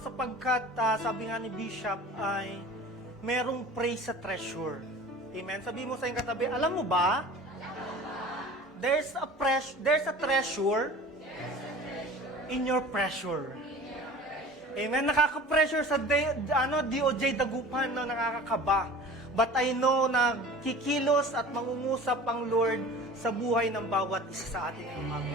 sapagkat sabi nga ni Bishop ay merong praise sa treasure. Amen? Sabi mo sa iyong katabi, alam mo ba? There's a treasure in your pressure. Amen? Nakaka-pressure sa DOJ Dagupan, no? Nakakakaba. But I know na kikilos at mangungusap ang Lord sa buhay ng bawat isa sa atin ngayong umaga.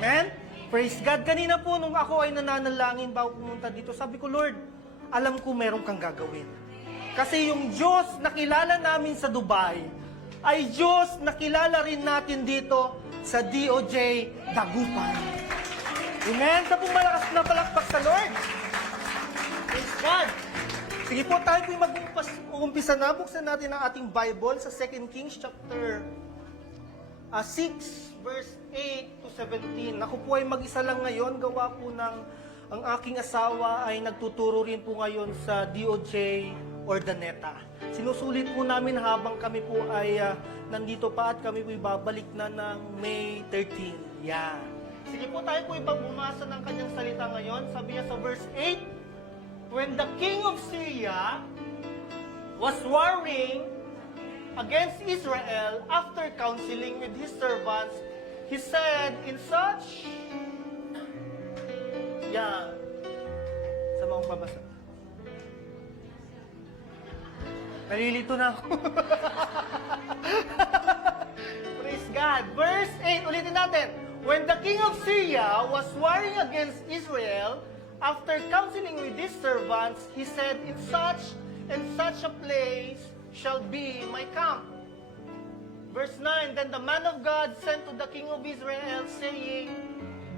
Amen? Praise God. Kanina po, nung ako ay nananalangin bago pumunta dito, sabi ko, Lord, alam ko meron kang gagawin. Kasi yung Diyos na kilala namin sa Dubai, ay Diyos na kilala rin natin dito sa DOJ Dagupan. Amen? Sa pong malakas na palakpak sa Lord. Praise God. Sige po, tayo po mag-uumpisa na. Buksan natin ang ating Bible sa 2 Kings chapter 6, verse 8 to 17. Ako po ay mag-isa lang ngayon. Gawa po ng ang aking asawa ay nagtuturo rin po ngayon sa DOJ Ordaneta. Sinusulit po namin habang kami po ay nandito pa at kami po babalik na ng May 13. Yan. Sige po, tayo po bumasa ng kanyang salita ngayon. Sabi niya sa verse 8, when the king of Syria was warring against Israel, after counseling with his servants, he said in such... Yan. Sa mga pabasa. Nalilito na ako. Praise God. Verse 8, ulitin natin. When the king of Syria was warring against Israel, after counseling with his servants, he said, in such and such a place shall be my camp. Verse 9, then the man of God sent to the king of Israel, saying,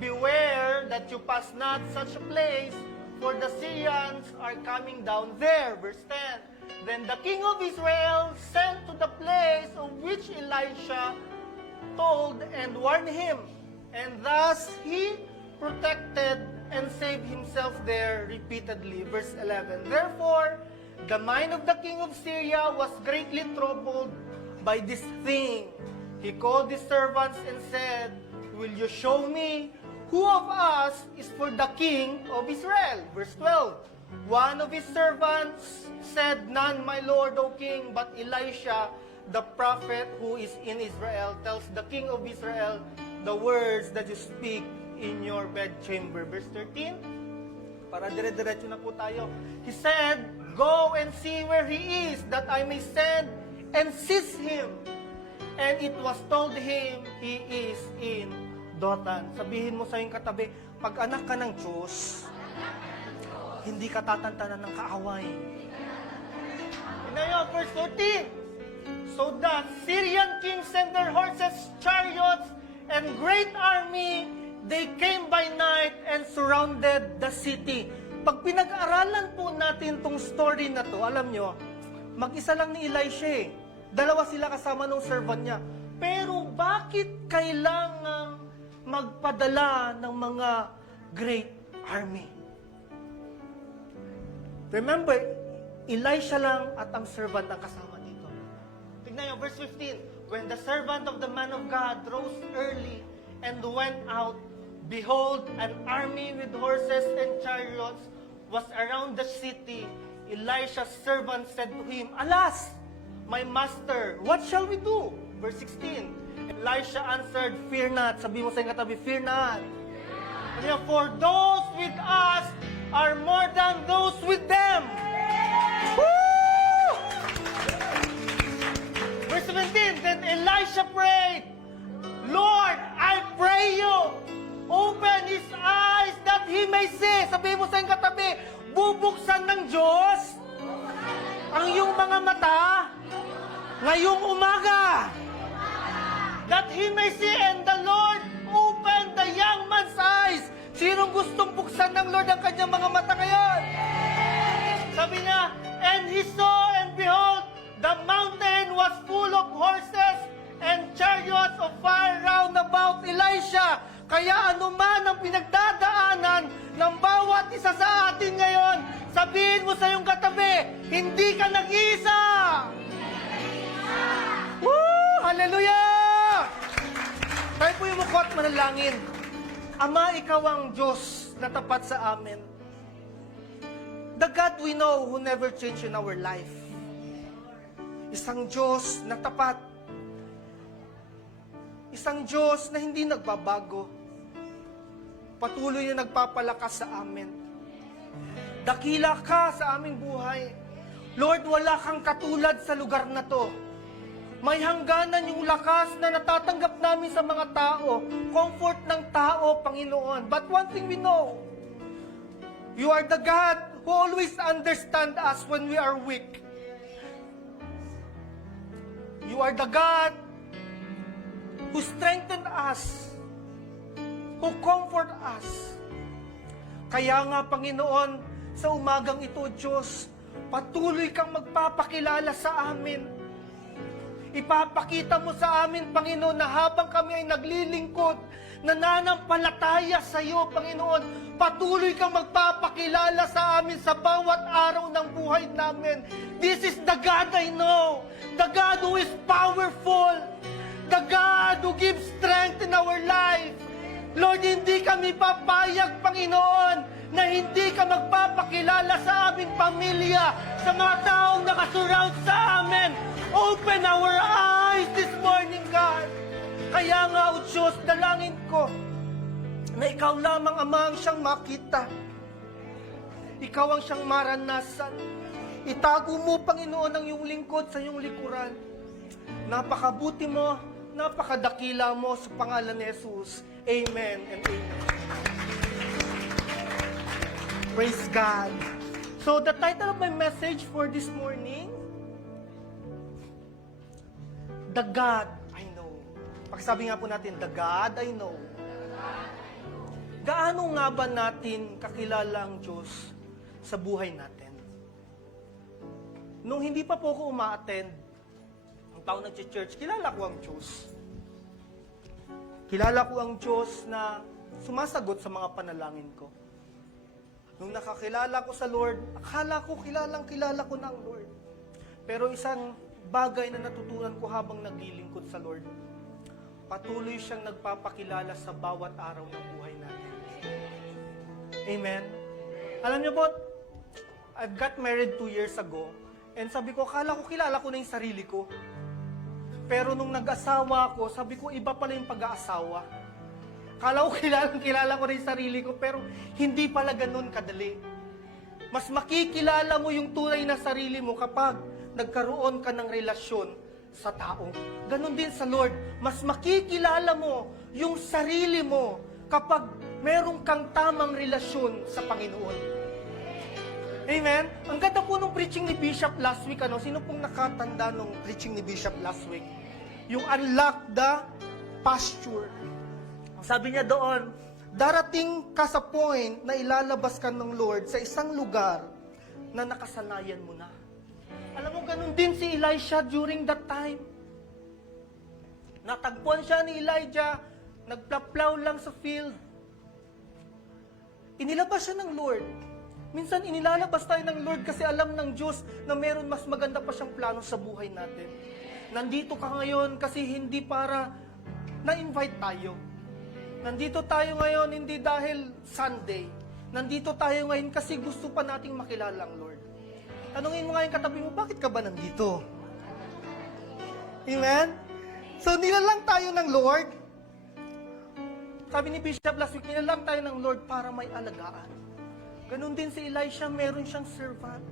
beware that you pass not such a place, for the Syrians are coming down there. Verse 10, then the king of Israel sent to the place of which Elisha told and warned him, and thus he protected and saved himself there repeatedly. Verse 11, therefore, the mind of the king of Syria was greatly troubled by this thing. He called his servants and said, will you show me who of us is for the king of Israel? Verse 12, one of his servants said, none, my lord, O king, but Elisha, the prophet who is in Israel, tells the king of Israel the words that you speak in your bedchamber. Verse 13, para dire-diretso na po tayo. He said, go and see where he is, that I may send and seize him. And it was told him, he is in Dotan. Sabihin mo sa iyong katabi, pag anak ka ng Diyos, hindi ka tatantanan ng kaaway. Ngayon, verse 14, so the Syrian king sent their horses, chariots, and great army. They came by night and surrounded the city. Pag pinag-aralan po natin tong story na to, alam nyo, mag-isa lang ni Elisha eh. Dalawa sila kasama ng servant niya. Pero bakit kailangang magpadala ng mga great army? Remember, Elisha lang at ang servant ang kasama dito. Tignan nyo, verse 15. When the servant of the man of God rose early and went out, behold, an army with horses and chariots was around the city. Elisha's servant said to him, alas, my master, what shall we do? Verse 16, Elisha answered, fear not. Sabi mo sa iyong katabi, fear not. For those with us are more than those with them. Woo! Verse 17, then Elisha prayed, Lord, I pray you, open his eyes that he may see. Sabi mo sa iyong katabi, bubuksan ng Diyos ang iyong mga mata ngayong umaga. That he may see, and the Lord opened the young man's eyes. Sinong gustong buksan ng Lord ang kanyang mga mata ngayon? Sabi niya, and he saw, and behold, the mountain was full of horses and chariots of fire round about Elisha. Kaya anuman ang pinagdadaanan ng bawat isa sa atin ngayon, sabihin mo sa iyong katabi, hindi ka nag-iisa! Woo! Hallelujah! Tayo po yung mukha at manalangin. Ama, ikaw ang Diyos na tapat sa amin. The God we know who never changed in our life. Isang Diyos na tapat. Isang Diyos na hindi nagbabago. Patuloy na nagpapalakas sa amin. Dakila ka sa aming buhay. Lord, wala kang katulad sa lugar na to. May hangganan yung lakas na natatanggap namin sa mga tao. Comfort ng tao, Panginoon. But one thing we know, you are the God who always understands us when we are weak. You are the God who strengthened us, who comfort us. Kaya nga, Panginoon, sa umagang ito, Diyos, patuloy kang magpapakilala sa amin. Ipapakita mo sa amin, Panginoon, na habang kami ay naglilingkod, nananampalataya sa iyo, Panginoon, patuloy kang magpapakilala sa amin sa bawat araw ng buhay namin. This is the God I know, the God who is powerful, the God who gives strength in our life. Lord, hindi kami papayag, Panginoon, na hindi ka magpapakilala sa aming pamilya, sa mga taong nakasurround sa amin. Open our eyes this morning, God. Kaya nga, O Diyos, dalangin ko na ikaw lamang, Ama, ang siyang makita. Ikaw ang siyang maranasan. Itago mo, Panginoon, ang iyong lingkod sa iyong likuran. Napakabuti mo, napakadakila mo sa pangalan ni Jesus. Amen and amen. Praise God. So the title of my message for this morning, The God I Know. Pakisabi nga po natin, The God I Know. Gaano nga ba natin kakilala ang Diyos sa buhay natin? Nung hindi pa po ako uma-attend, ang taong nag-church, kilala ko ang Diyos. Kilala ko ang Diyos na sumasagot sa mga panalangin ko. Nung nakakilala ko sa Lord, akala ko kilala ko na ang Lord. Pero isang bagay na natutunan ko habang naglilingkod sa Lord, patuloy siyang nagpapakilala sa bawat araw ng buhay natin. Amen? Alam niyo po, I've got married 2 years ago, and sabi ko, akala ko kilala ko na yung sarili ko. Pero nung nag-asawa ako, sabi ko, iba pala yung pag-aasawa. Akala ko kilala ko na yung sarili ko, pero hindi pala ganun kadali. Mas makikilala mo yung tunay na sarili mo kapag nagkaroon ka ng relasyon sa tao. Ganon din sa Lord. Mas makikilala mo yung sarili mo kapag meron kang tamang relasyon sa Panginoon. Amen? Ang ganda po nung preaching ni Bishop last week. Sino pong nakatanda nung preaching ni Bishop last week? Yung unlock the pasture. Sabi niya doon, darating ka sa point na ilalabas ka ng Lord sa isang lugar na nakasanayan mo na. Alam mo, ganun din si Elisha during that time. Natagpuan siya ni Elijah, nagplaplaw lang sa field. Inilabas siya ng Lord. Minsan inilalabas tayo ng Lord kasi alam ng Diyos na meron mas maganda pa siyang plano sa buhay natin. Nandito ka ngayon kasi hindi para na-invite tayo. Nandito tayo ngayon hindi dahil Sunday. Nandito tayo ngayon kasi gusto pa nating makilala ang Lord. Tanungin mo nga yung katabi mo, bakit ka ba nandito? Amen? So, nilalang tayo ng Lord. Sabi ni Bishop last week, nilalang tayo ng Lord para may alagaan. Ganon din si Elisha, meron siyang servant.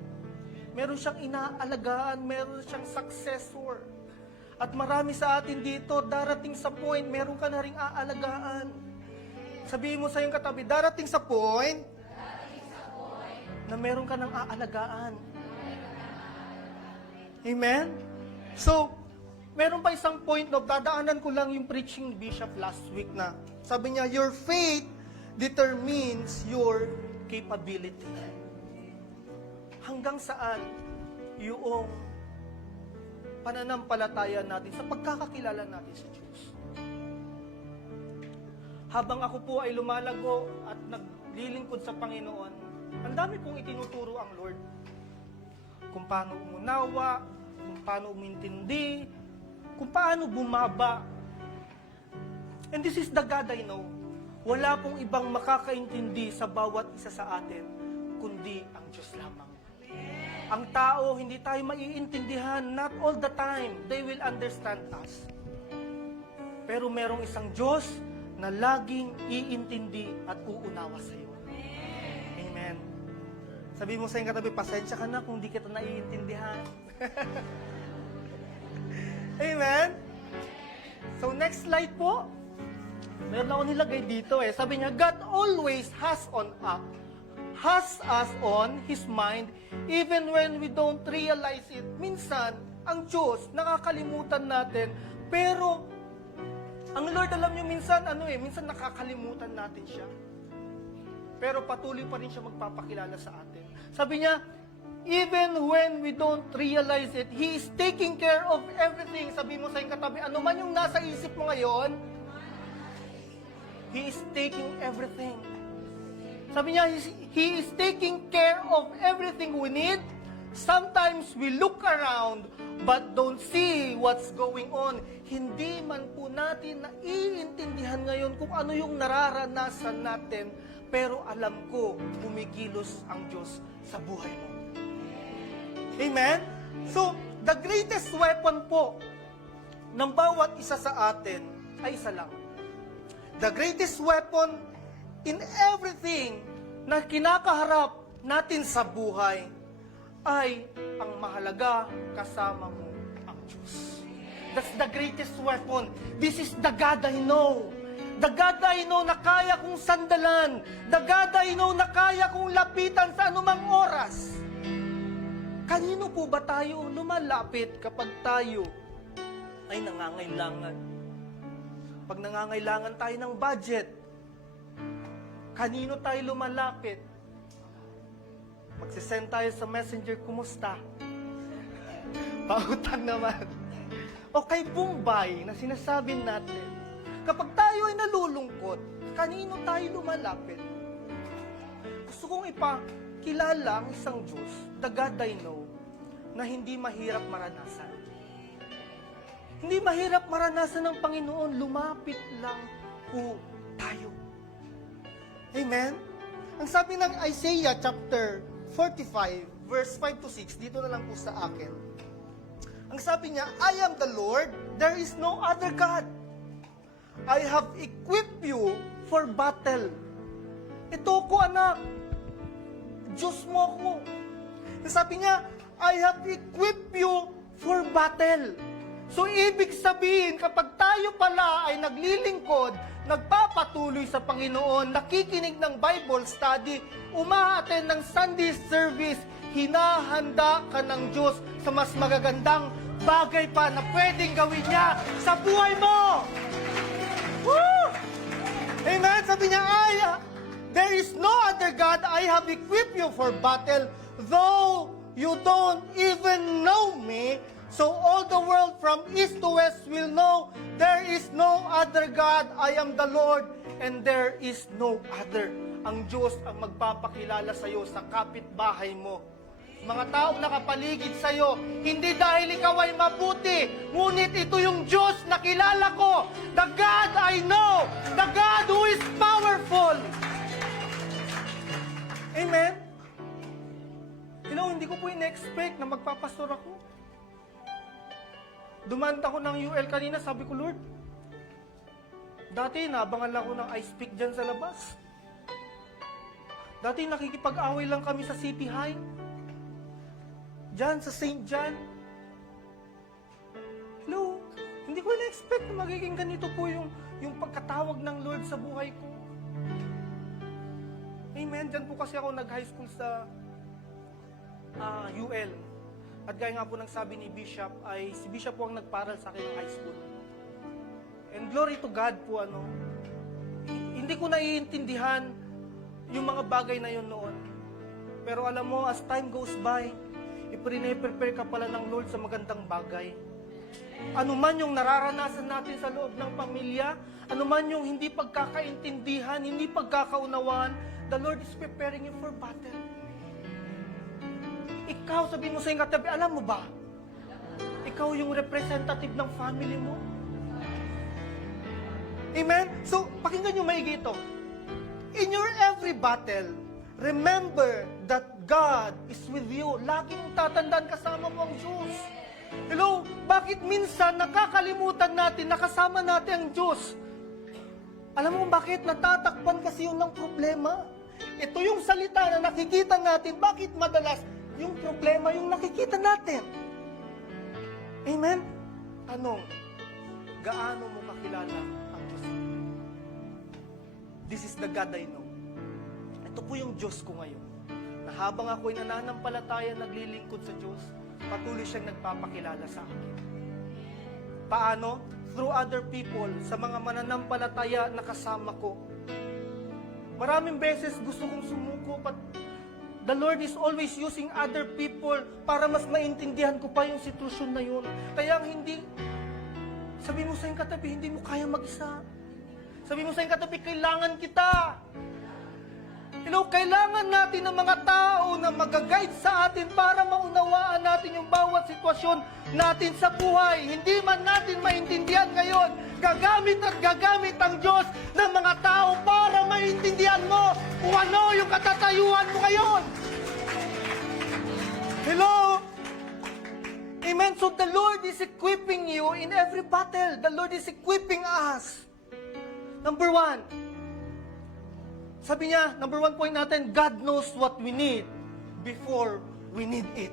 Meron siyang inaalagaan, meron siyang successor. At marami sa atin dito, darating sa point, meron ka na ring aalagaan. Sabihin mo sa iyong katabi, darating sa point na meron ka ng aalagaan. Amen? So, meron pa isang point, dadaanan ko lang yung preaching ni Bishop last week na sabi niya, your faith determines your capability. Hanggang saan yung pananampalataya natin sa pagkakakilala natin sa Diyos. Habang ako po ay lumalago at naglilingkod sa Panginoon, ang dami pong itinuturo ang Lord. Kung paano umunawa, kung paano umintindi, kung paano bumaba. And this is the God I know. Wala pong ibang makakaintindi sa bawat isa sa atin, kundi ang Diyos lamang. Ang tao, hindi tayo maiintindihan. Not all the time, they will understand us. Pero merong isang Diyos na laging iintindi at uunawa sa iyo. Amen. Sabi mo sa iyong katabi, pasensya ka na kung di kita naiintindihan. Amen. So next slide po. Meron ako nilagay dito eh. Sabi niya, God always has us on His mind even when we don't realize it. Minsan, ang Diyos, nakakalimutan natin, pero ang Lord, alam niyo, minsan nakakalimutan natin siya. Pero patuloy pa rin siya magpapakilala sa atin. Sabi niya, even when we don't realize it, He is taking care of everything. Sabi mo sa iyong katabi, ano man yung nasa isip mo ngayon, He is taking everything. Sabi niya, He is taking care of everything we need. Sometimes we look around but don't see what's going on. Hindi man po natin naiintindihan ngayon kung ano yung nararanasan natin, pero alam ko, kumikilos ang Diyos sa buhay mo. Amen? So, the greatest weapon po ng bawat isa sa atin ay isa lang. The greatest weapon in everything na kinakaharap natin sa buhay ay ang mahalaga, kasama mo ang Diyos. That's the greatest weapon. This is the God I know. The God I know na kaya kong sandalan. The God I know na kaya kong lapitan sa anumang oras. Kanino po ba tayo lumalapit kapag tayo ay nangangailangan? Pag nangangailangan tayo ng budget, kanino tayo lumalapit? Magsisend tayo sa messenger, kumusta? Pautang naman. O kay Bombay na sinasabi natin, kapag tayo ay nalulungkot, kanino tayo lumalapit? Gusto kong ipakilala ang isang Diyos, the God I know, na hindi mahirap maranasan. Hindi mahirap maranasan ng Panginoon, lumapit lang po tayo. Amen? Ang sabi ng Isaiah chapter 45, verse 5 to 6, dito na lang po sa akin. Ang sabi niya, I am the Lord, there is no other God. I have equipped you for battle. Ito ko, anak. Diyos mo ako. Ang sabi niya, I have equipped you for battle. So, ibig sabihin, kapag tayo pala ay naglilingkod, nagpapatuloy sa Panginoon, nakikinig ng Bible study, umaattend ng Sunday service, hinahanda ka ng Diyos sa mas magagandang bagay pa na pwedeng gawin niya sa buhay mo. Woo! Amen? Sabi niya, there is no other God. I have equipped you for battle, though you don't even know me. So all the world from east to west will know there is no other God. I am the Lord and there is no other. Ang Diyos ang magpapakilala sa iyo sa kapitbahay mo. Mga taong nakapaligid sa iyo, hindi dahil ikaw ay mabuti, ngunit ito yung Diyos na kilala ko. The God I know, the God who is powerful. Amen? You know, hindi ko po in-expect na magpapastor ako. Dumanda ko ng UL kanina, sabi ko, Lord, dati nabangan lang ako ng ice pick dyan sa labas. Dati nakikipag-away lang kami sa City High. Dyan sa St. John. Hello, hindi ko na-expect na magiging ganito po yung pagkatawag ng Lord sa buhay ko. Amen, dyan po kasi ako nag-high school sa UL. At gaya nga po ng sabi ni Bishop, ay si Bishop po ang nagparal sa akin ng high school. And glory to God po, hindi ko naiintindihan yung mga bagay na yun noon. Pero alam mo, as time goes by, ipre-prepare ka pala ng Lord sa magandang bagay. Ano man yung nararanasan natin sa loob ng pamilya, ano man yung hindi pagkakaintindihan, hindi pagkakaunawaan, the Lord is preparing you for battle. Ikaw, sabihin mo sa iyong katabi, alam mo ba? Ikaw yung representative ng family mo. Amen? So, pakinggan nyo maigi ito. In your every battle, Remember that God is with you. Lagi mong tatandaan kasama mo ang Diyos. Hello, bakit minsan nakakalimutan natin, nakasama natin ang Diyos? Alam mo bakit? Natatakpan kasi yun ng problema. Ito yung salita na nakikita natin. Bakit madalas yung problema yung nakikita natin? Amen? Tanong, gaano mo kakilala ang Diyos? This is the God I know. Ito po yung Diyos ko ngayon. Na habang ako'y nananampalataya, naglilingkod sa Diyos, patuloy siyang nagpapakilala sa akin. Paano? Through other people, sa mga mananampalataya na kasama ko. Maraming beses gusto kong sumuko, but the Lord is always using other people para mas maintindihan ko pa yung sitwasyon na yun. Kaya hindi, sabi mo sa iyong katabi, hindi mo kaya mag-isa. Sabi mo sa iyong katabi, kailangan kita. Hello, kailangan natin ng mga tao na mag-guide sa atin para maunawaan natin yung bawat sitwasyon natin sa buhay. Hindi man natin maintindihan ngayon, gagamit at gagamit ang Diyos ng mga tao para maintindihan mo kung ano yung katatayuan mo ngayon. Hello? Amen. So the Lord is equipping you in every battle. The Lord is equipping us. Number 1, sabi niya, number 1 point natin, God knows what we need before we need it.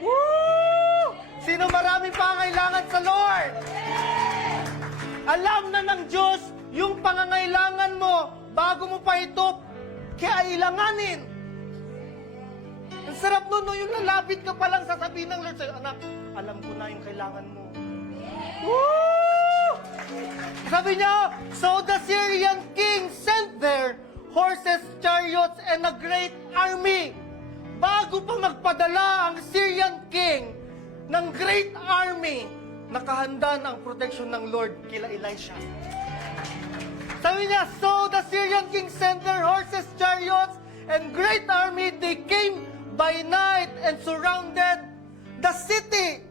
Woo! Sino marami pangangailangan sa Lord? Alam na ng Diyos yung pangangailangan mo bago mo pa ito kailanganin. Ang sarap nun, no? Yung lalapit ka pa lang, sasabihin ng Lord sa'yo, anak, alam ko na yung kailangan mo. Woo! Sabi niya, so the Syrian king sent there horses, chariots, and a great army. Bago pa magpadala ang Syrian king ng great army, nakahanda na ang protection ng Lord kila Elisha. Sabi niya, so the Syrian king sent their horses, chariots, and great army. They came by night and surrounded the city.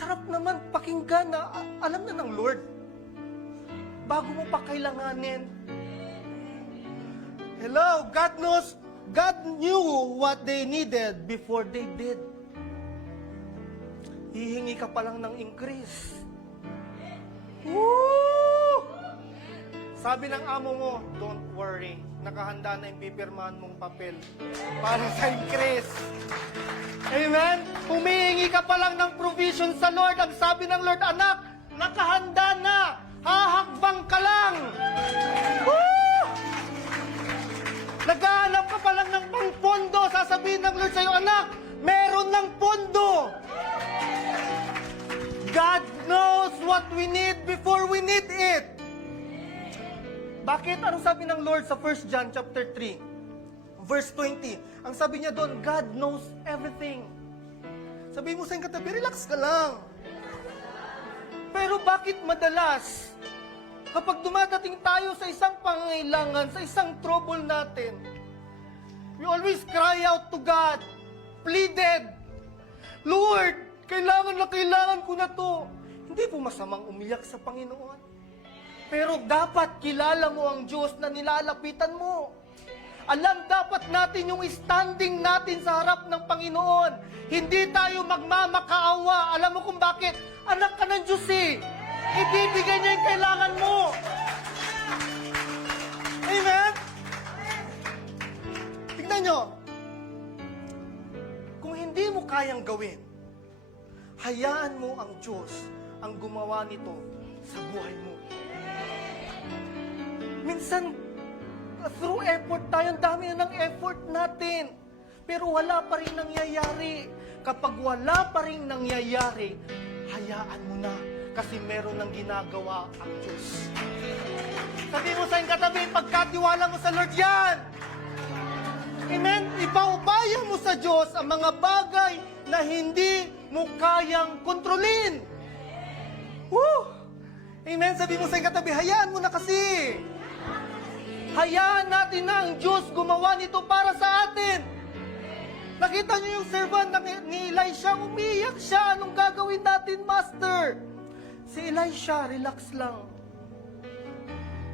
Sarap naman pakinggan na alam na ng Lord. Bago mo pa kailanganin. Hello, God knows, God knew what they needed before they did. Hihingi ka pa lang ng increase. Woo! Sabi ng amo mo, don't worry, nakahanda na yung pipirmahan mong papel para sa increase. Amen? Humihingi ka pa lang ng provision sa Lord. Ang sabi ng Lord, anak, nakahanda na. Hahakbang ka lang. Woo! Naghahanap ka pa lang ng pangpondo. Sasabihin ng Lord sa'yo, anak, meron ng pondo. God knows what we need before we need it. Bakit? Anong sabi ng Lord sa 1 John chapter 3, verse 20? Ang sabi niya doon, God knows everything. Sabi mo sa iyong katabi, relax ka lang. Pero bakit madalas, kapag dumadating tayo sa isang pangangailangan, sa isang trouble natin, we always cry out to God, pleaded, Lord, kailangan na kailangan ko na to. Hindi po masamang umiyak sa Panginoon. Pero dapat kilala mo ang Diyos na nilalapitan mo. Alam dapat natin yung standing natin sa harap ng Panginoon. Hindi tayo magmamakaawa. Alam mo kung bakit? Anak ka ng Diyos eh. Ibibigay niya yung kailangan mo. Amen? Tignan nyo. Kung hindi mo kayang gawin, hayaan mo ang Diyos ang gumawa nito sa buhay mo. Minsan, through effort tayo, ang dami na ng effort natin. Pero wala pa rin nangyayari. Kapag wala pa rin nangyayari, hayaan mo na. Kasi meron ng ginagawa ang Diyos. Sabi mo sa iyong katabi, pagkatiwala mo sa Lord yan. Amen? Ipaubaya mo sa Diyos ang mga bagay na hindi mo kayang kontrolin. Woo! Amen? Sabi mo sa iyong katabi, hayaan mo na kasi. Hayaan natin na ang Diyos gumawa nito para sa atin. Nakita niyo yung servant ni Elisha, umiyak siya. Anong gagawin natin, Master? Si Elisha, relax lang.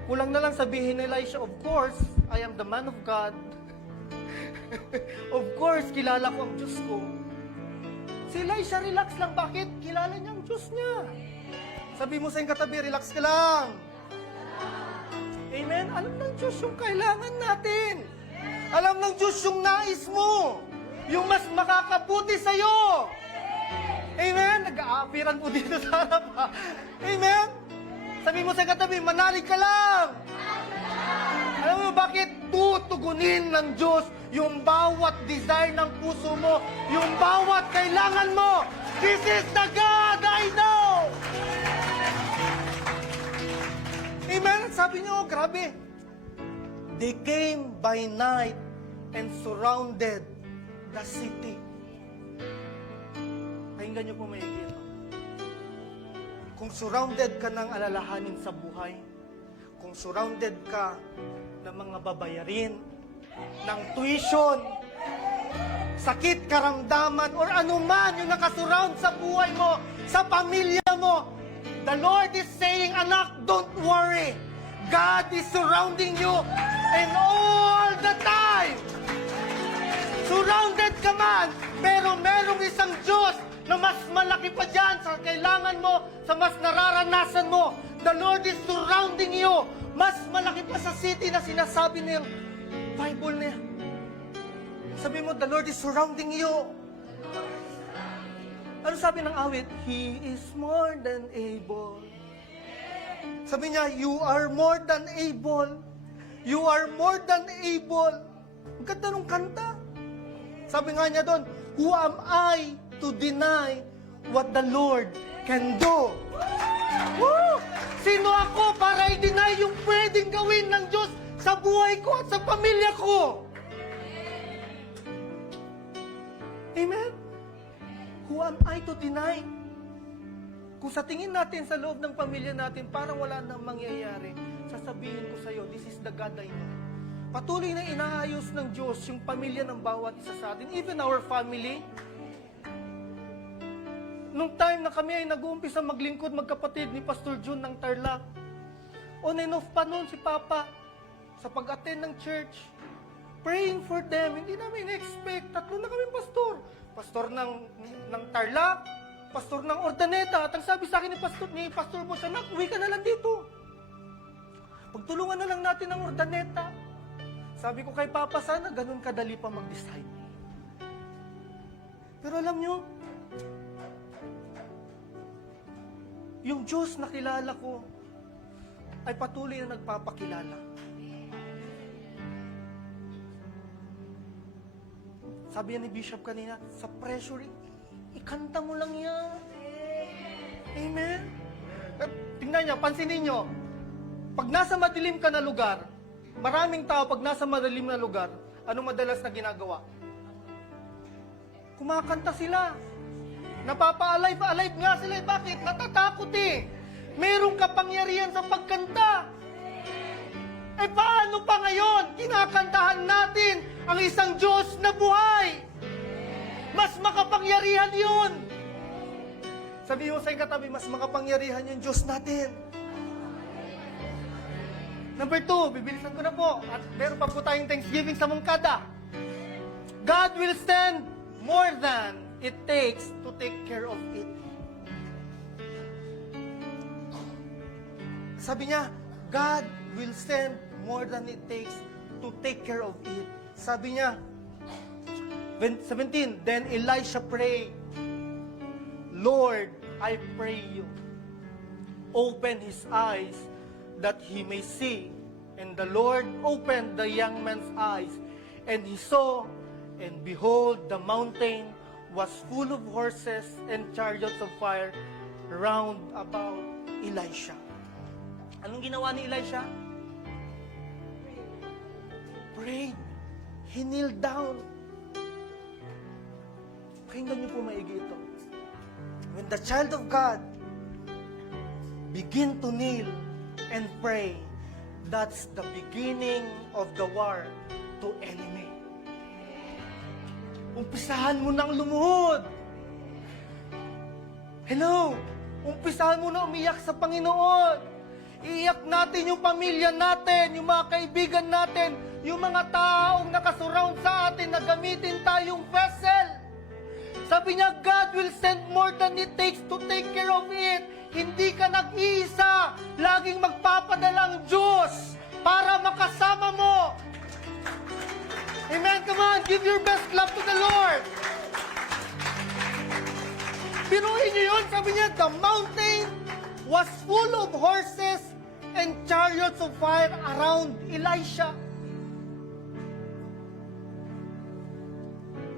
Kulang na lang sabihin ni Elisha, of course, I am the man of God. Of course, kilala ko ang Diyos ko. Si Elisha, relax lang. Bakit? Kilala niya ang Diyos niya. Sabi mo sa iyong katabi, relax ka lang. Amen? Alam ng Diyos yung kailangan natin. Alam ng Diyos yung nais mo. Yung mas makakabuti sa'yo. Amen? Nag-aapiran po dito sa harap. Amen? Sabi mo sa katabi, manalig ka lang. Alam mo bakit? Tutugunin ng Diyos yung bawat desire ng puso mo, yung bawat kailangan mo. This is the God I know. Amen? Sabi niyo, grabe. They came by night and surrounded the city. Pakinggan niyo po maigi ito. Kung surrounded ka ng alalahanin sa buhay, kung surrounded ka ng mga babayarin, ng tuition, sakit, karamdaman, or anuman yung nakasurround sa buhay mo, sa pamilya mo, the Lord is saying, anak, don't worry. God is surrounding you and all the time. Surrounded ka man, pero merong isang Diyos na mas malaki pa dyan sa kailangan mo, sa mas nararanasan mo. The Lord is surrounding you. Mas malaki pa sa city na sinasabi ng Bible niya. Sabi mo, the Lord is surrounding you. Ano sabi ng awit? He is more than able. Sabi niya, you are more than able. You are more than able. Ang ganda nung kanta. Sabi nga niya doon, who am I to deny what the Lord can do? Woo! Sino ako para i-deny yung pwedeng gawin ng Diyos sa buhay ko at sa pamilya ko? Amen? Who am I to deny? Kung sa tingin natin sa loob ng pamilya natin, parang wala nang mangyayari, sasabihin ko sa iyo, this is the God I know. Patuloy na inaayos ng Diyos yung pamilya ng bawat isa sa atin, even our family. Nung time na kami ay nag-uumpisa maglingkod magkapatid ni Pastor June ng Tarlac, on and off pa noon si Papa sa pag-attend ng church, praying for them. Hindi namin expect, tatlo na kami pastor. Pastor ng Tarlac, pastor ng Ordaneta. At ang sabi sa akin ni Pastor Boss, anak, uwi ka na lang dito. Pagtulungan na lang natin ang Ordaneta. Sabi ko kay Papa, sana ganun kadali pa mag-decide. Pero alam nyo, yung Diyos na kilala ko ay patuloy na nagpapakilala. Sabi ni Bishop kanina, sa pressure, ikanta mo lang yan. Amen? Tingnan niyo, pansinin niyo, pag nasa madilim ka na lugar, maraming tao pag nasa madilim na lugar, ano madalas na ginagawa? Kumakanta sila. Napapa-alive nga sila. Bakit? Natatakot eh. Merong kapangyarihan sa pagkanta. Eh paano pa ngayon? Kinakantahan natin ang isang Diyos na buhay. Mas makapangyarihan yun. Sabi mo sa iyong katabi, mas makapangyarihan yung Diyos natin. Number 2, bibilisan ko na po. At meron pa po tayong Thanksgiving sa Mongkada. God will stand more than it takes to take care of it. Sabi niya, God will send more than it takes to take care of it. Sabi niya, 17, then Elisha prayed, Lord, I pray you, open his eyes that he may see. And the Lord opened the young man's eyes, and he saw, and behold, the mountain was full of horses and chariots of fire round about Elisha. Anong ginawa ni Elisha? Prayed. He kneeled down. Pakinggan niyo po maigi ito. When the child of God begin to kneel and pray, that's the beginning of the war to enemy. Umpisahan mo nang lumuhod. Hello? Umpisahan mo na umiyak sa Panginoon. Iiyak natin yung pamilya natin, yung mga kaibigan natin, yung mga taong nakasurround sa atin na gamitin tayong vessel. Sabi niya, God will send more than it takes to take care of it. Hindi ka nag-iisa. Laging magpapadala ang Diyos para makasama mo. Amen? Come on, give your best clap to the Lord. Pinuhin niyo yun, sabi niya, the mountain was full of horses and chariots of fire around Elisha.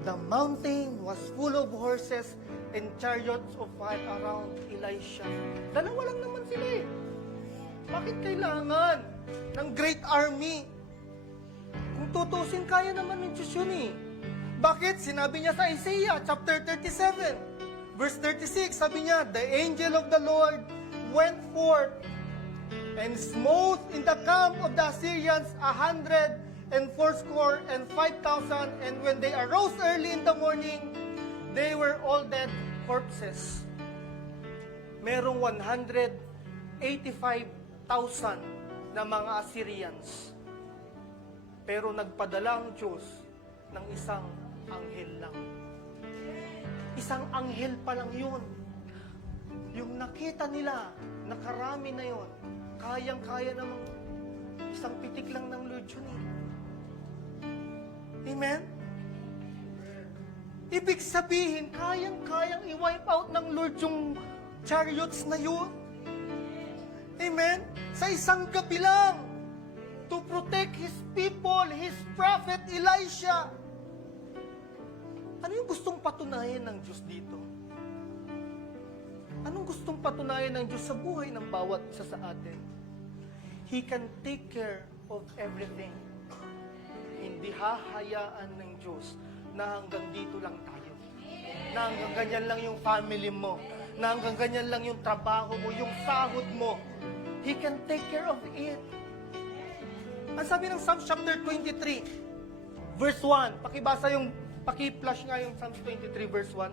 The mountain was full of horses and chariots of fire around Elisha. Dalawa lang naman sila eh. Bakit kailangan ng great army? Kung tutusin, kaya naman ng Diyos yun eh. Bakit? Sinabi niya sa Isaiah chapter 37, verse 36, sabi niya, the angel of the Lord went forth and smote in the camp of the Assyrians 180,5,000, and when they arose early in the morning, they were all dead corpses. Merong 185,000 na mga Assyrians. Pero nagpadala ang Diyos ng isang anghel lang. Isang anghel pa lang yun. Yung nakita nila, nakarami na yun, kayang-kaya namang isang pitik lang ng Lord yun eh. Amen? Ibig sabihin, kayang-kayang i-wipe out ng Lord yung chariots na yun. Amen? Sa isang gabi lang, to protect His people, His prophet Elisha. Ano yung gustong patunayan ng Diyos dito? Anong gustong patunayan ng Diyos sa buhay ng bawat isa sa atin? He can take care of everything. Hindi hahayaan ng Diyos na hanggang dito lang tayo. Na hanggang ganyan lang yung family mo. Na hanggang ganyan lang yung trabaho mo, yung sahod mo. He can take care of it. Ang sabi ng Psalms chapter 23, verse 1. Paki-flash nga yung Psalms 23, verse 1.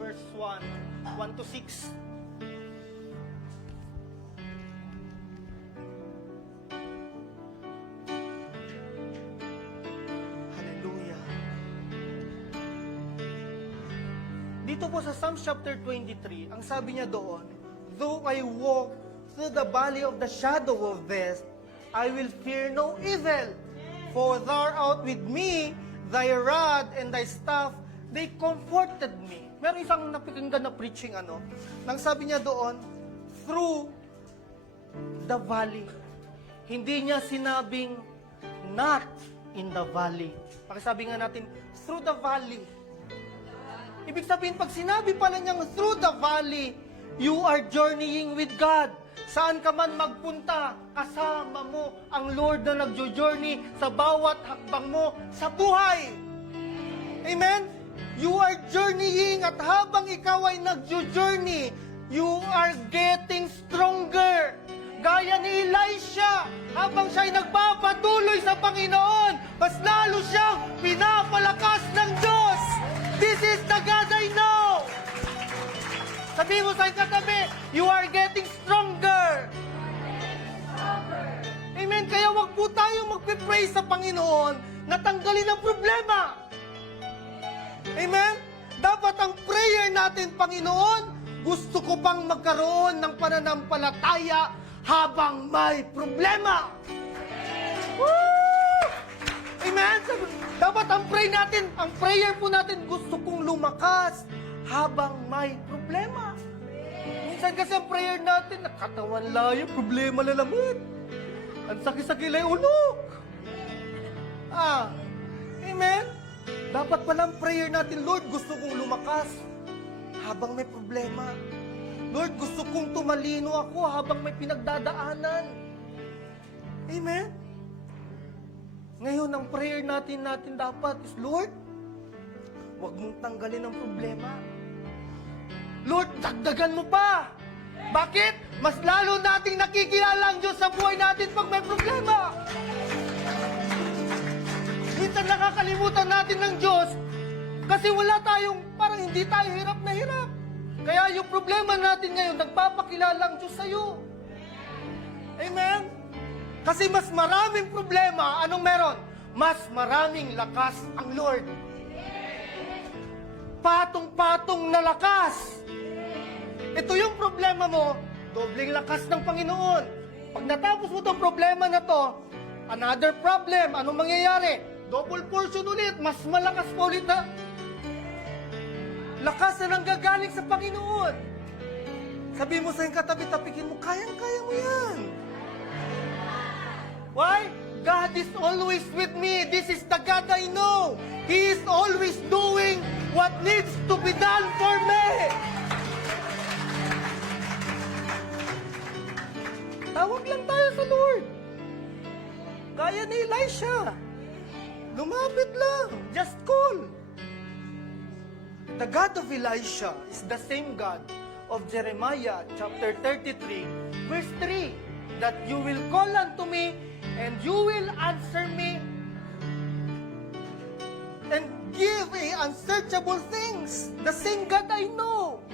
Verse 1 to 6. Hallelujah. Dito po sa Psalms chapter 23, ang sabi niya doon, though I walk through the valley of the shadow of death, I will fear no evil, for thou art with me, thy rod and thy staff, they comforted me. Meron isang napakinggan na preaching nang sabi niya doon, through the valley. Hindi niya sinabing not in the valley. Pakisabi nga natin, through the valley. Ibig sabihin, pag sinabi pala niyang through the valley, you are journeying with God. Saan ka man magpunta, kasama mo ang Lord na nagjo-journey sa bawat hakbang mo sa buhay. Amen? You are journeying at habang ikaw ay nagjo-journey, you are getting stronger. Gaya ni Elisha, habang siya ay nagpapatuloy sa Panginoon, mas lalo siyang pinapalakas ng Diyos. This is the God I know. Sabi mo sa katabi, you are getting stronger. Amen. Kaya wag po tayo magpipray sa Panginoon na tanggalin ang problema. Amen? Dapat ang prayer natin, Panginoon, gusto ko pang magkaroon ng pananampalataya habang may problema. Woo! Amen? Dapat ang prayer po natin, gusto kong lumakas habang may problema. Minsan kasi ang prayer natin, nakatawan layo, problema na naman. Ang sakit-sakit lang yung ulok. Amen? Dapat palang prayer natin, Lord, gusto kong lumakas habang may problema. Lord, gusto kong tumalino ako habang may pinagdadaanan. Amen? Ngayon, ang prayer natin dapat is, Lord, huwag mong tanggalin ang problema. Lord, dagdagan mo pa. Bakit? mas lalo nating nakikilala ang Diyos sa buhay natin pag may problema. Minsan nakakalimutan natin ng Diyos kasi wala tayong, parang hindi tayo hirap na hirap. Kaya yung problema natin ngayon, nagpapakilala ang Diyos sa'yo. Amen? Kasi mas maraming problema, anong meron? Mas maraming lakas ang Lord. Patong-patong na lakas. Ito yung problema mo, dobling lakas ng Panginoon. Pag natapos mo itong problema na to, another problem, anong mangyayari? Double portion ulit, mas malakas pa ulit na lakas na nanggagaling sa Panginoon. Sabi mo sa iyong katabi-tapikin mo, kayang-kaya mo yan. Why? God is always with me. This is the God I know. He is always doing what needs to be done for me. Tawag lang tayo sa Lord. Gaya ni Elisha. Lumapit lang. Just call. The God of Elisha is the same God of Jeremiah chapter 33, verse 3, that you will call unto me and you will answer me and give unsearchable things. The same God I know.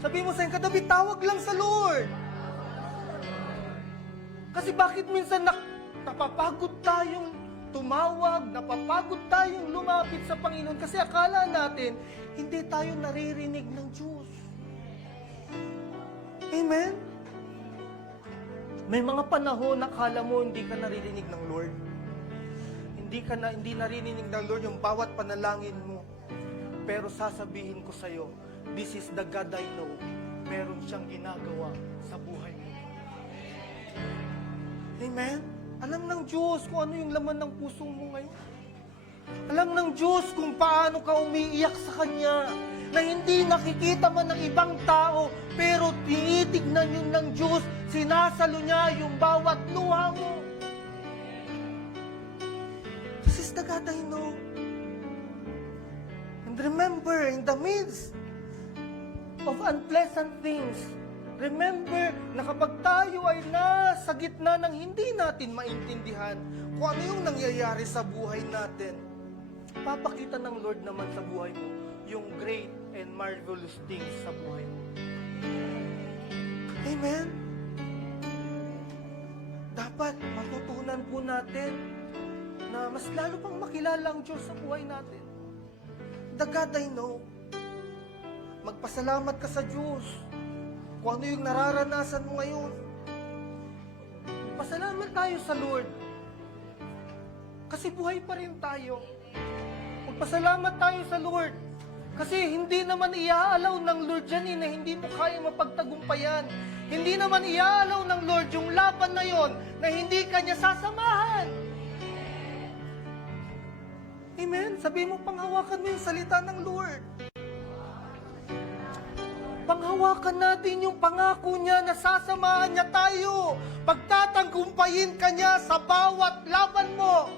Sabi mo sa iyong katabi, tawag lang sa Lord. Kasi bakit minsan napapagod tayong tumawag, napapagod tayong lumapit sa Panginoon kasi akala natin hindi tayo naririnig ng Diyos. Amen? May mga panahon na akala mo hindi ka naririnig ng Lord. Hindi naririnig ng Lord yung bawat panalangin mo. Pero sasabihin ko sa iyo, this is the God I know. Meron siyang ginagawa sa buhay mo. Amen? Alam ng Diyos kung ano yung laman ng puso mo ngayon. Alam ng Diyos kung paano ka umiiyak sa Kanya, na hindi nakikita man ng ibang tao, pero tinitignan yun ng Diyos, sinasalo niya yung bawat luha mo. This is the God I know. And remember, in the midst of unpleasant things, remember na kapag tayo ay nasa gitna ng hindi natin maintindihan kung ano yung nangyayari sa buhay natin, papakita ng Lord naman sa buhay mo yung great and marvelous things sa buhay mo. Amen? Dapat matutunan po natin na mas lalo pang makilala ang Diyos sa buhay natin. The God I know. Magpasalamat ka sa Diyos kung ano yung nararanasan mo ngayon. Pasalamat tayo sa Lord. Kasi buhay pa rin tayo. Magpasalamat tayo sa Lord. Kasi hindi naman iaalaw ng Lord yan na hindi mo kaya mapagtagumpayan. Hindi naman iaalaw ng Lord yung laban na yon na hindi ka niya sasamahan. Amen? Sabi mo, panghawakan mo yung salita ng Lord. Panghawakan natin yung pangako niya na sasamahan niya tayo. Pagtatanggumpayin ka niya sa bawat laban mo.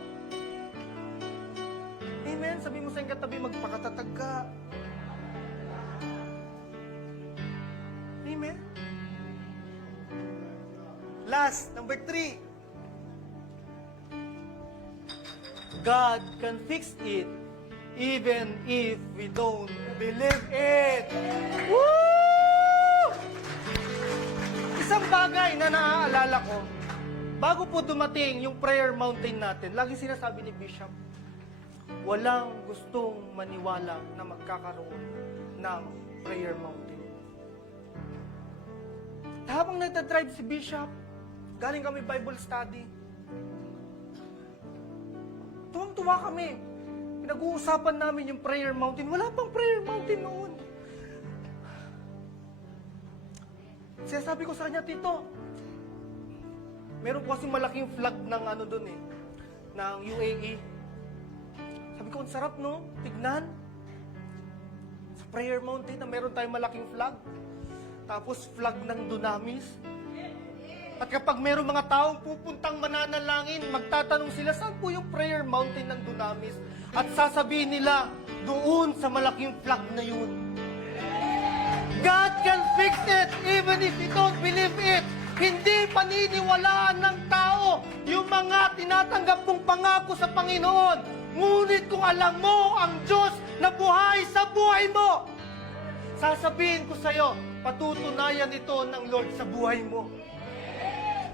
Amen? Sabi mo sa iyong katabi, magpakatatag ka. Amen? Last, number 3. God can fix it even if we don't believe it. Woo! Isang bagay na naaalala ko, bago po dumating yung prayer mountain natin, lagi sinasabi ni Bishop, walang gustong maniwala na magkakaroon ng prayer mountain. Habang nagdadrive si Bishop, galing kami Bible study, tuwang-tuwa kami. Pinag-uusapan namin yung prayer mountain. Wala pang prayer mountain noon. Sabi ko sa kanya, Tito, meron po kasing malaking flag ng ano doon ng UAE. Sabi ko, ang sarap no? Tignan. Sa prayer mountain na meron tayong malaking flag. Tapos flag ng Dunamis. At kapag meron mga taong pupuntang mananalangin, magtatanong sila, saan po yung prayer mountain ng Dunamis? At sasabihin nila, doon sa malaking flag na yun. God can fix it if even if you don't believe it. Hindi paniniwalaan ng tao yung mga tinatanggap mong pangako sa Panginoon. Ngunit kung alam mo ang Diyos na buhay sa buhay mo, sasabihin ko sa'yo, patutunayan ito ng Lord sa buhay mo.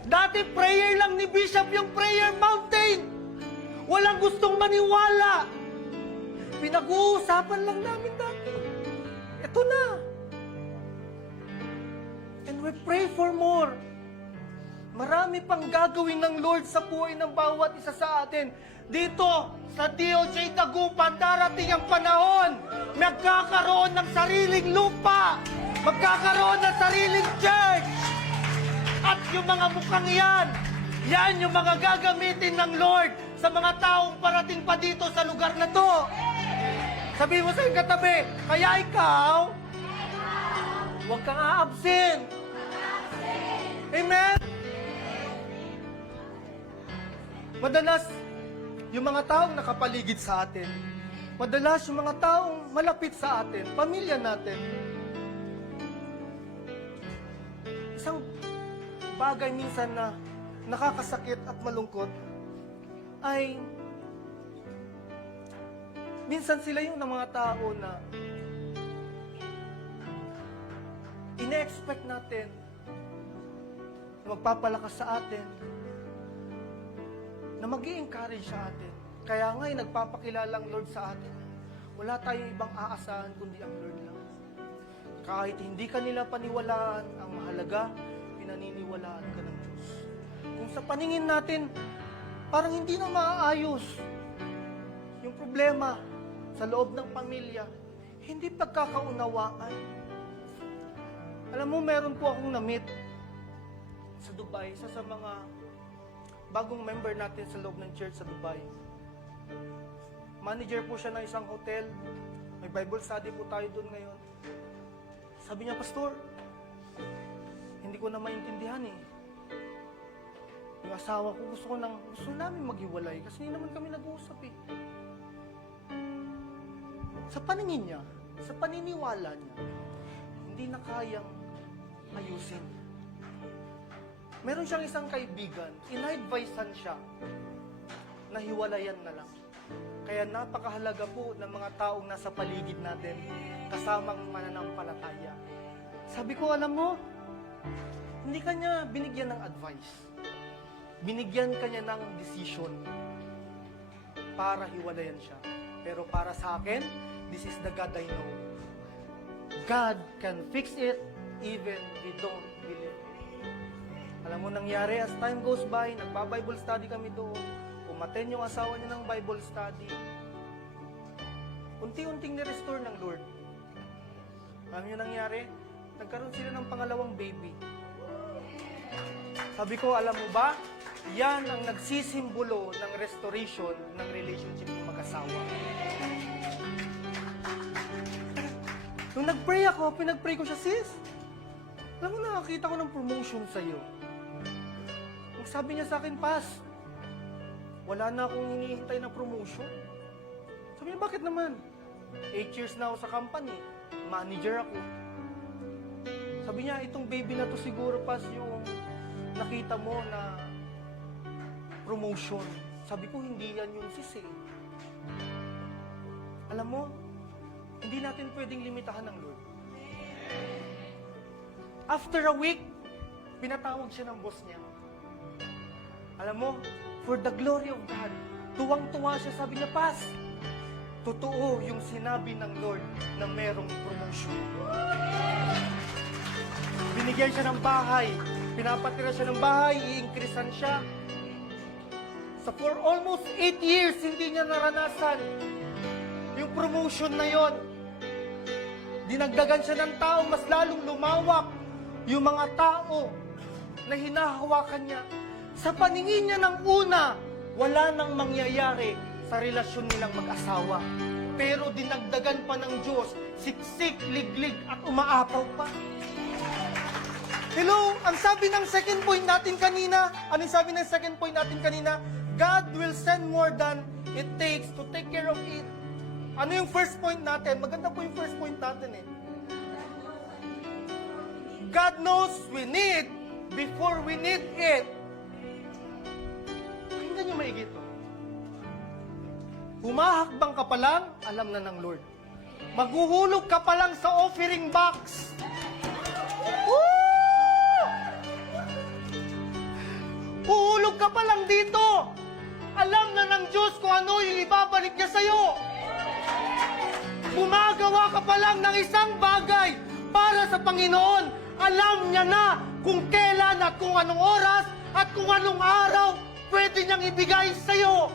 Dati prayer lang ni Bishop yung prayer mountain. Walang gustong maniwala. Pinag-uusapan lang namin dati. Ito na. And we pray for more. Marami pang gagawin ng Lord sa buhay ng bawat isa sa atin. Dito, sa DOJ Dagupan, darating ang panahon. Magkakaroon ng sariling lupa. Magkakaroon ng sariling church. At yung mga mukhang yan yung mga gagamitin ng Lord sa mga taong parating pa dito sa lugar na to. Sabihin mo sa iyong katabi, kaya ikaw, huwag kang a-absent. Amen? Madalas, yung mga taong nakapaligid sa atin, madalas yung mga taong malapit sa atin, pamilya natin, isang bagay minsan na nakakasakit at malungkot ay minsan sila yung mga tao na ine-expect natin na magpapalakas sa atin, na mag-i-encourage sa atin. Kaya nga nagpapakilala ang Lord sa atin. Wala tayong ibang aasahan kundi ang Lord lang. Kahit hindi ka nila paniwalaan, ang mahalaga, pinaniniwalaan ka ng Diyos. Kung sa paningin natin, parang hindi na maaayos yung problema sa loob ng pamilya, hindi pagkakaunawaan. Alam mo, meron po akong na-meet sa Dubai, isa sa mga bagong member natin sa loob ng church sa Dubai. Manager po siya ng isang hotel. May Bible study po tayo doon ngayon. Sabi niya, Pastor, hindi ko na maintindihan eh. Yung asawa ko, gusto namin maghiwalay kasi hindi naman kami nag-uusap eh. Sa paningin niya, sa paniniwala niya, hindi na kayang ayusin. Meron siyang isang kaibigan, ina-advisean siya na hiwalayan na lang. Kaya napakahalaga po ng mga taong nasa paligid natin, kasamang mananampalataya. Sabi ko, alam mo, hindi kanya binigyan ng advice. Binigyan kanya ng decision para hiwalayan siya. Pero para sa akin, this is the God I know. God can fix it even we don't believe it. Alam mo nangyari, as time goes by, nagpa-Bible study kami doon, umaten yung asawa niya ng Bible study. Unti-unting ni-restore ng Lord. Alam niyo nangyari? Nagkaroon sila ng pangalawang baby. Sabi ko, alam mo ba? Yan ang nagsisimbolo ng restoration ng relationship ng mag-asawa. Nung nag-pray ako, pinag-pray ko siya, sis, alam mo, nakakita ko ng promotion sa'yo. Ang sabi niya sa akin, Pas, wala na akong hinihintay na promotion. Sabi niya, bakit naman? 8 years na ako sa company, manager ako. Sabi niya, itong baby na to siguro, Pas, yung nakita mo na promotion. Sabi ko, hindi yan yun, sis eh. Alam mo, hindi natin pwedeng limitahan ng Lord. After a week, pinatawag siya ng boss niya. Alam mo, for the glory of God, tuwang-tuwa siya, sabi niya, Pas, totoo yung sinabi ng Lord na merong promotion. Binigyan siya ng bahay, pinapatira siya ng bahay, i-increasean siya. For almost 8 years, hindi niya naranasan yung promotion na yon. Dinagdagan siya ng tao, mas lalong lumawak yung mga tao na hinahawakan niya. Sa paningin niya ng una, wala nang mangyayari sa relasyon nilang mag-asawa. Pero dinagdagan pa ng Diyos, siksik, liglig, at umaapaw pa. Hello, ang sabi ng second point natin kanina, ano yung sabi ng second point natin kanina? God will send more than it takes to take care of it. Ano yung first point natin? Maganda po yung first point natin eh. God God knows we need before we need it. Pakinggan nyo maigi ito. Humahakbang ka pa lang, alam na ng Lord. Maghuhulog ka pa lang sa offering box. Woo! Uhulog ka pa lang dito. Alam na ng Diyos kung ano yung ibabalik niya sa'yo. Gumagawa ka pa lang ng isang bagay para sa Panginoon. Alam niya na kung kailan at kung anong oras at kung anong araw pwede niyang ibigay sa'yo.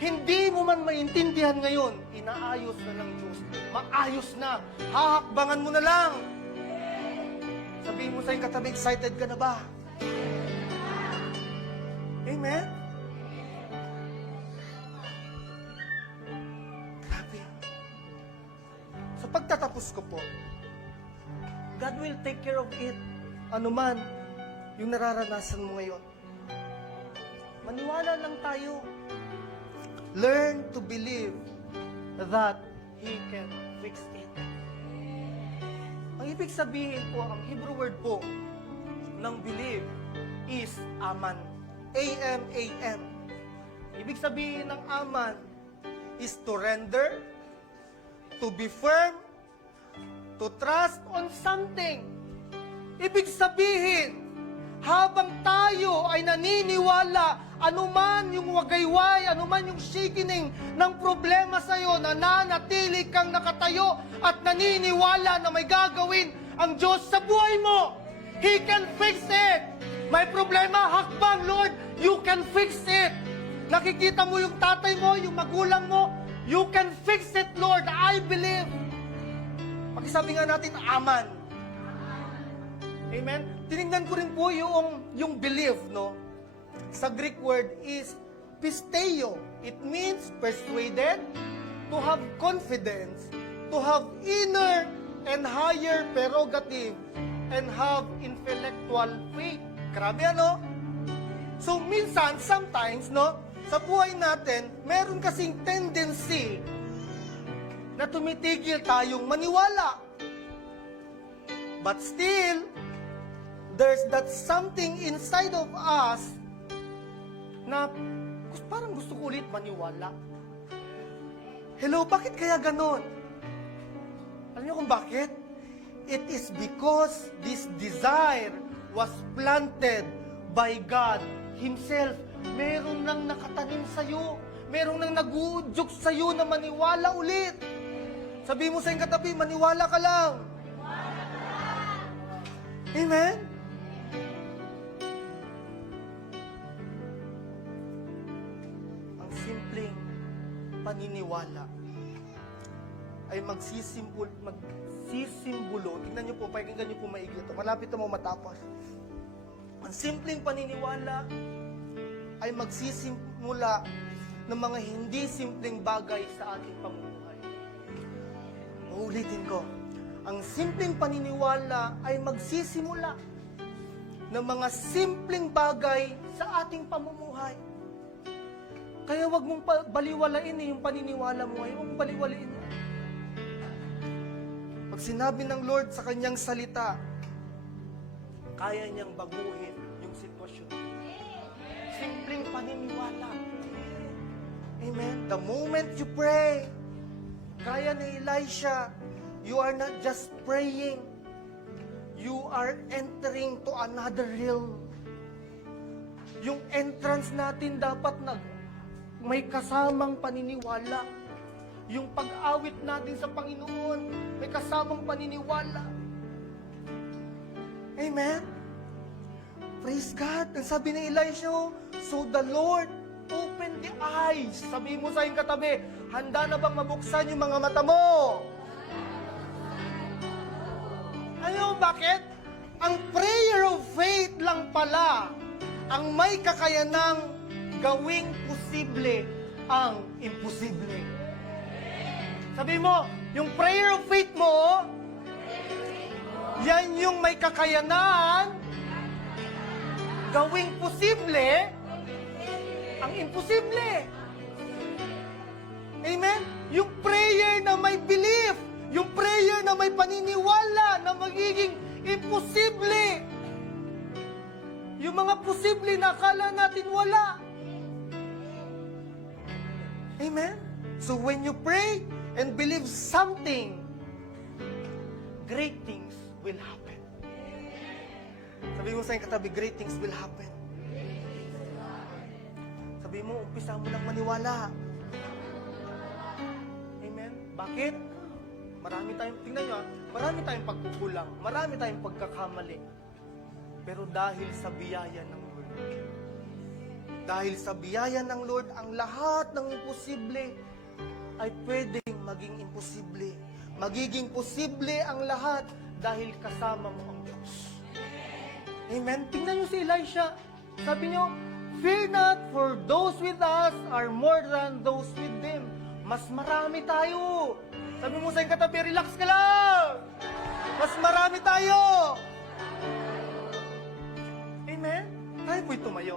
Hindi mo man maintindihan ngayon, inaayos na ng Diyos. Maayos na. Hahakbangan mo na lang. Sabihin mo sa iyong katabi, excited ka na ba? Amen? Grabe. Sa pagtatapos ko po, God will take care of it. Ano man yung nararanasan mo ngayon. Maniwala lang tayo. Learn to believe that He can fix it. Ang ibig sabihin po, ang Hebrew word po ng believe is aman. A-M-A-N. Ibig sabihin ng aman is to render, to be firm, to trust on something. Ibig sabihin, habang tayo ay naniniwala, anuman yung wagayway, anuman yung shaking ng problema sa'yo, nananatili kang nakatayo at naniniwala na may gagawin ang Diyos sa buhay mo. He can fix it. May problema, hakbang, Lord, you can fix it. Nakikita mo yung tatay mo, yung magulang mo, you can fix it, Lord, I believe. Pakisabi nga natin, aman. Amen? Tinignan ko rin po yung belief, no? Sa Greek word is pisteo. It means persuaded, to have confidence, to have inner and higher prerogative, and have intellectual faith. Grabe, ano? So, minsan, sometimes, no? Sa buhay natin, meron kasing tendency na tumitigil tayong maniwala. But still, there's that something inside of us na parang gusto ko ulit maniwala. Hello, bakit kaya ganon? Alam niyo kung bakit? It is because this desire was planted by God Himself. Meron nang nakatanim sa'yo. Meron nang nag-uudyok sa'yo na maniwala ulit. Sabi mo sa iyong katabi, maniwala ka lang. Maniwala ka lang. Amen? Simpleng paniniwala ay magsisimbolo. Tingnan niyo po, pakinggan niyo po maigi ito. Malapit na mo matapos. Ang simpleng paniniwala ay magsisimula ng mga hindi simpleng bagay sa ating pamumuhay. Uulitin ko. Ang simpleng paniniwala ay magsisimula ng mga simpleng bagay sa ating pamumuhay. Kaya wag mong baliwalain yung paniniwala mo ngayon. Huwag mong baliwalain. Pag sinabi ng Lord sa kanyang salita, kaya niyang baguhin yung sitwasyon. Simpleng paniniwala. Amen. The moment you pray, kaya ni Elisha, you are not just praying, you are entering to another realm. Yung entrance natin dapat may kasamang paniniwala. Yung pag-awit natin sa Panginoon, may kasamang paniniwala. Amen? Praise God. Ang sabi ni Elisha, so the Lord opened the eyes. Sabi mo sa iyong katabi, handa na bang mabuksan yung mga mata mo? Ano, bakit? Ang prayer of faith lang pala ang may kakayanang gawing posible ang imposible. Sabi mo, yung prayer of faith mo, yan yung may kakayanan gawing posible ang imposible. Amen? Yung prayer na may belief, yung prayer na may paniniwala na magiging imposible. Yung mga posible na akala natin wala. Amen? So when you pray and believe something, great things will happen. Sabi mo sa iyong katabi, great things will happen. Sabi mo, umpisa mo lang maniwala. Amen? Bakit? Marami tayong, tingnan nyo, marami tayong pagkukulang, marami tayong pagkakamali. Pero dahil sa biyaya ng Lord, dahil sa biyaya ng Lord, ang lahat ng imposible ay pwedeng maging imposible. Magiging posible ang lahat dahil kasama mo ang Diyos. Amen? Tingnan nyo si Elisha. Sabi nyo, fear not, for those with us are more than those with them. Mas marami tayo. Sabi mo sa iyong katabi, relax ka lang. Mas marami tayo. Amen? Tayo po'y tumayo.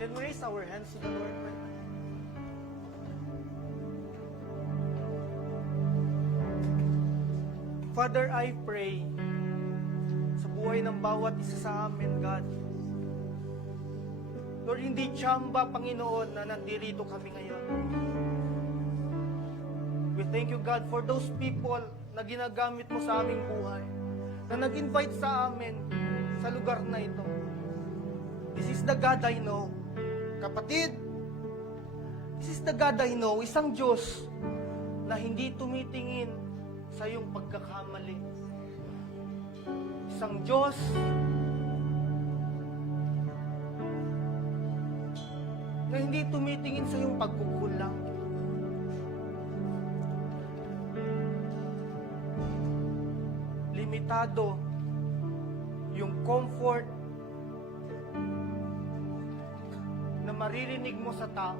Can we raise our hands to the Lord right now? Father, I pray sa buhay ng bawat isa sa amin, God. Lord, hindi tsamba, Panginoon, na nandirito kami ngayon. We thank you, God, for those people na ginagamit mo sa aming buhay, na nag-invite sa amin sa lugar na ito. This is the God I know. Kapatid, this is the God I know, isang Diyos na hindi tumitingin sa iyong pagkakamali. Isang Diyos na hindi tumitingin sa iyong pagkukulang. Limitado yung comfort na maririnig mo sa tao.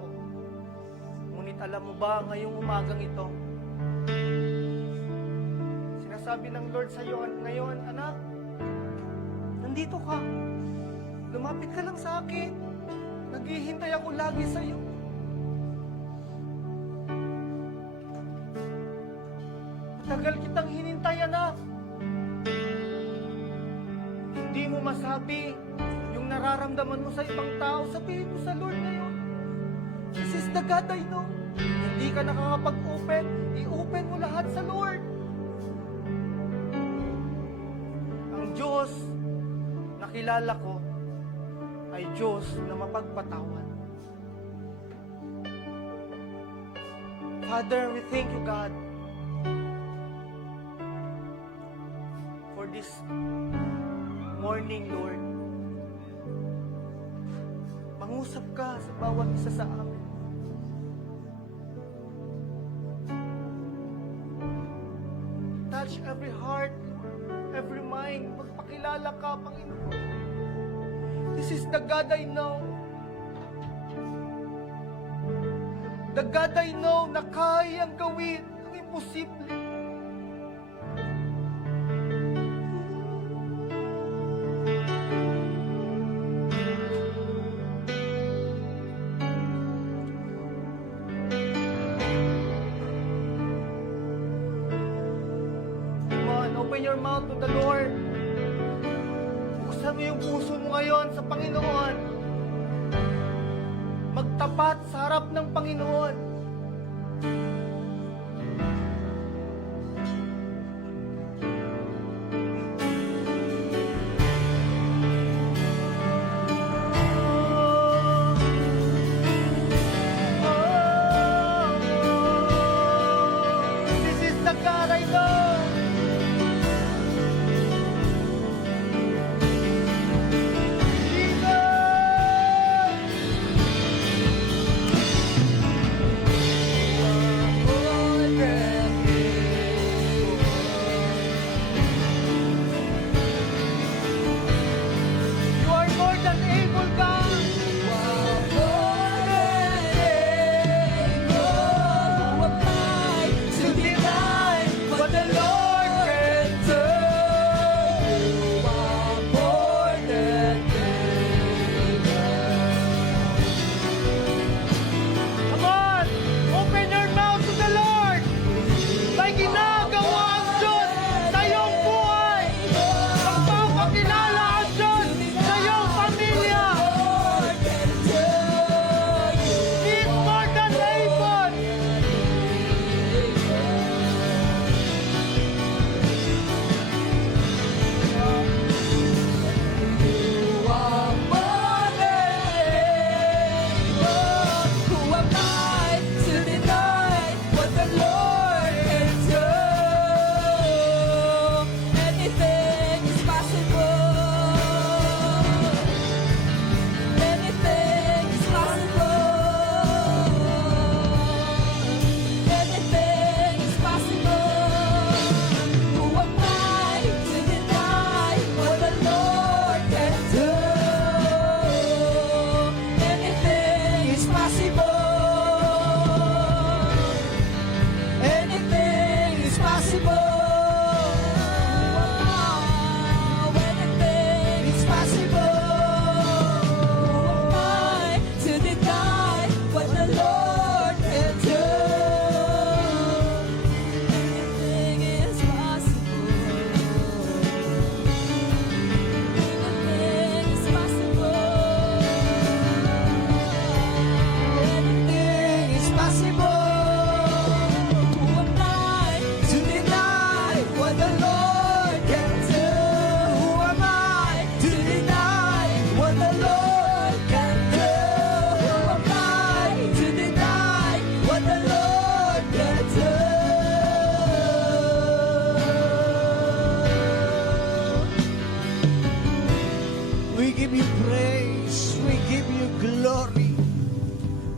Ngunit alam mo ba, ngayong umagang ito, sinasabi ng Lord sa iyo ngayon, anak, nandito ka. Lumapit ka lang sa akin. Naghihintay ako lagi sa iyo. Tagal kitang hinintay, anak. Hindi mo masabi yung nararamdaman mo sa ibang tao. Sabihin mo sa Lord ngayon, this is the God I know. Hindi ka nakakapag-open, i-open mo lahat sa Lord. Ang Diyos na kilala ko ay Diyos na mapagpatawad. Father, we thank you, God, for this morning, Lord. Mangusap ka sa bawat isa sa amin. Touch every heart, every mind. Magpakilala ka, Panginoon. This is the God I know. The God I know na kayang gawin ang imposible. Open your mouth to the Lord. Buksan mo yung puso mo ngayon sa Panginoon. Magtapat sa harap ng Panginoon. This is the God I know.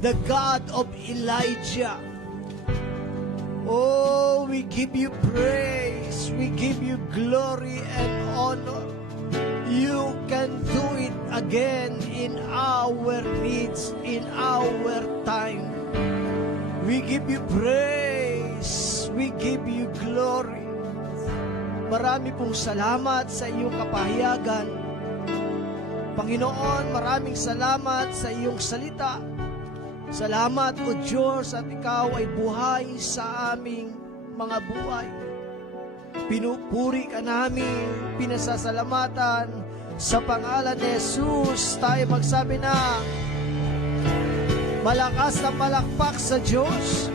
the God of Elijah. Oh, we give you praise, we give you glory and honor. You can do it again in our needs, in our time. We give you praise, we give you glory. Marami pong salamat sa iyong kapahayagan. Panginoon, maraming salamat sa iyong salita. Salamat, O Diyos, at Ikaw ay buhay sa aming mga buhay. Pinupuri ka namin, pinasasalamatan. Sa pangalan ni Jesus, tayo magsabi na malakas na palakpak sa Diyos.